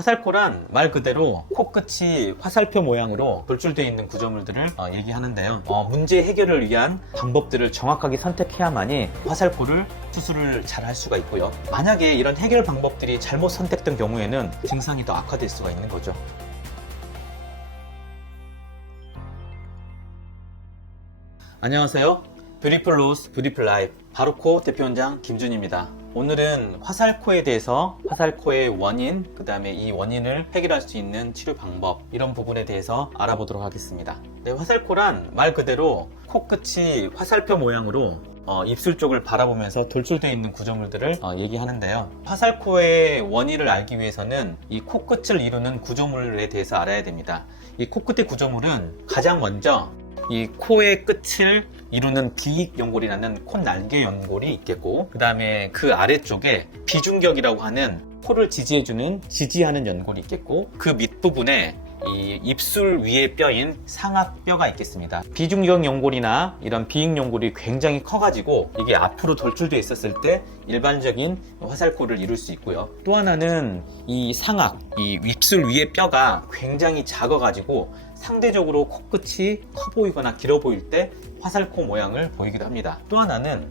화살코란 말 그대로 코끝이 화살표 모양으로 돌출되어 있는 구조물들을 얘기하는데요. 문제 해결을 위한 방법들을 정확하게 선택해야만이 화살코를 수술을 잘 할 수가 있고요. 만약에 이런 해결 방법들이 잘못 선택된 경우에는 증상이 더 악화될 수가 있는 거죠. 안녕하세요. 뷰티풀 로스, 뷰티풀 라이프 바로코 대표원장 김준입니다. 오늘은 화살코에 대해서 화살코의 원인, 그 다음에 이 원인을 해결할 수 있는 치료 방법, 이런 부분에 대해서 알아보도록 하겠습니다. 네, 화살코란 말 그대로 코끝이 화살표 모양으로 입술 쪽을 바라보면서 돌출되어 있는 구조물들을 얘기하는데요. 화살코의 원인을 알기 위해서는 이 코끝을 이루는 구조물에 대해서 알아야 됩니다. 이 코끝의 구조물은 가장 먼저 이 코의 끝을 이루는 비익연골이라는 콧날개 연골이 있겠고, 그 다음에 그 아래쪽에 비중격이라고 하는 코를 지지하는 연골이 있겠고, 그 밑부분에 이 입술 위의 뼈인 상악뼈가 있겠습니다. 비중격 연골이나 이런 비익 연골이 굉장히 커가지고 이게 앞으로 돌출되어 있었을 때 일반적인 화살코를 이룰 수 있고요. 또 하나는 이 상악, 이 입술 위의 뼈가 굉장히 작아가지고 상대적으로 코끝이 커 보이거나 길어 보일 때 화살코 모양을 보이기도 합니다. 또 하나는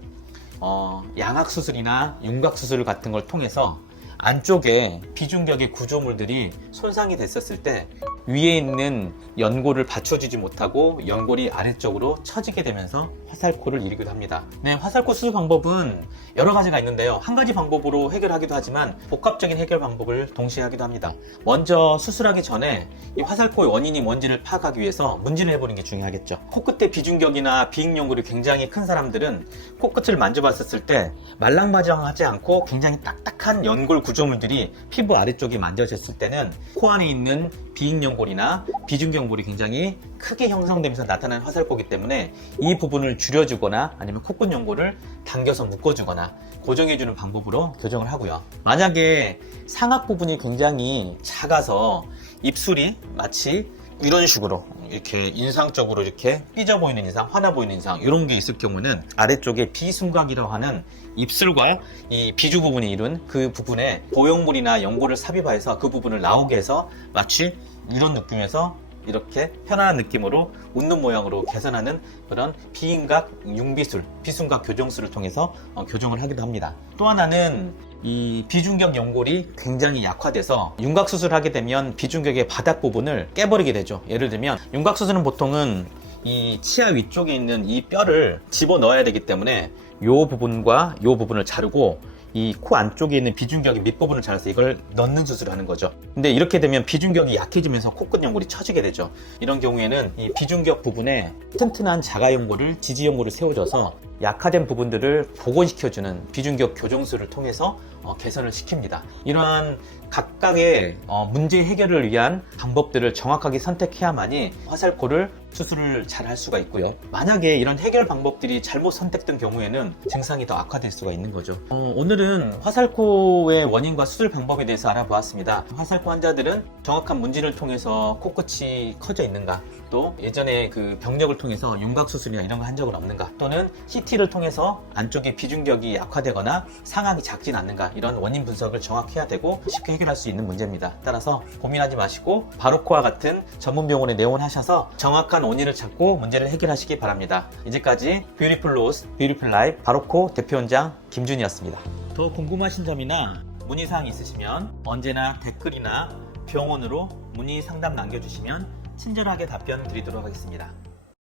양악수술이나 윤곽수술 같은 걸 통해서 안쪽에 비중격의 구조물들이 손상이 됐었을 때 위에 있는 연골을 받쳐주지 못하고 연골이 아래쪽으로 처지게 되면서 화살코를 이루기도 합니다. 네, 화살코 수술 방법은 여러 가지가 있는데요. 한 가지 방법으로 해결하기도 하지만 복합적인 해결 방법을 동시에 하기도 합니다. 먼저 수술하기 전에 이 화살코의 원인이 뭔지를 파악하기 위해서 문진을 해보는 게 중요하겠죠. 코끝의 비중격이나 비익 연골이 굉장히 큰 사람들은 코끝을 만져봤을 때 말랑마장하지 않고 굉장히 딱딱한 연골 구조물들이 피부 아래쪽에 만져졌을 때는 코 안에 있는 비익 연골이나 비중격골이 굉장히 크게 형성되면서 나타나는 화살코이기 때문에 이 부분을 줄여주거나 아니면 코끝 연골을 당겨서 묶어주거나 고정해주는 방법으로 교정을 하고요. 만약에 상악 부분이 굉장히 작아서 입술이 마치 이런 식으로 이렇게 인상적으로 이렇게 삐져 보이는 인상, 화나 보이는 인상, 이런 게 있을 경우는 아래쪽에 비순각이라고 하는 입술과 이 비주 부분이 이룬 그 부분에 보형물이나 연골을 삽입해서 그 부분을 나오게 해서 마치 이런 느낌에서 이렇게 편안한 느낌으로 웃는 모양으로 개선하는 그런 비인각 융비술, 비순각 교정술을 통해서 교정을 하기도 합니다. 또 하나는 이 비중격 연골이 굉장히 약화돼서 윤곽수술을 하게 되면 비중격의 바닥 부분을 깨버리게 되죠. 예를 들면 윤곽수술은 보통은 이 치아 위쪽에 있는 이 뼈를 집어넣어야 되기 때문에 이 부분과 이 부분을 자르고 이 코 안쪽에 있는 비중격의 밑부분을 잘라서 이걸 넣는 수술을 하는 거죠. 근데 이렇게 되면 비중격이 약해지면서 코끝 연골이 처지게 되죠. 이런 경우에는 이 비중격 부분에 튼튼한 자가 연골을, 지지 연골을 세워줘서 약화된 부분들을 복원시켜주는 비중격 교정술을 통해서 개선을 시킵니다. 이러한 각각의 문제 해결을 위한 방법들을 정확하게 선택해야만이 화살코를 수술을 잘 할 수가 있고요. 만약에 이런 해결 방법들이 잘못 선택된 경우에는 증상이 더 악화될 수가 있는 거죠. 오늘은 화살코의 원인과 수술 방법에 대해서 알아보았습니다. 화살코 환자들은 정확한 문진을 통해서 코끝이 커져 있는가, 또 예전에 그 병력을 통해서 윤곽수술이나 이런 거 한 적은 없는가, 또는 CT를 통해서 안쪽에 비중격이 약화되거나 상악이 작진 않는가, 이런 원인 분석을 정확히 해야 되고 쉽게 해결할 수 있는 문제입니다. 따라서 고민하지 마시고 바로코와 같은 전문 병원에 내원하셔서 정확한 원인을 찾고 문제를 해결하시기 바랍니다. 이제까지 뷰티풀 로스, 뷰티풀 라이프 바로코 대표원장 김준이었습니다. 더 궁금하신 점이나 문의사항이 있으시면 언제나 댓글이나 병원으로 문의 상담 남겨주시면 친절하게 답변 드리도록 하겠습니다.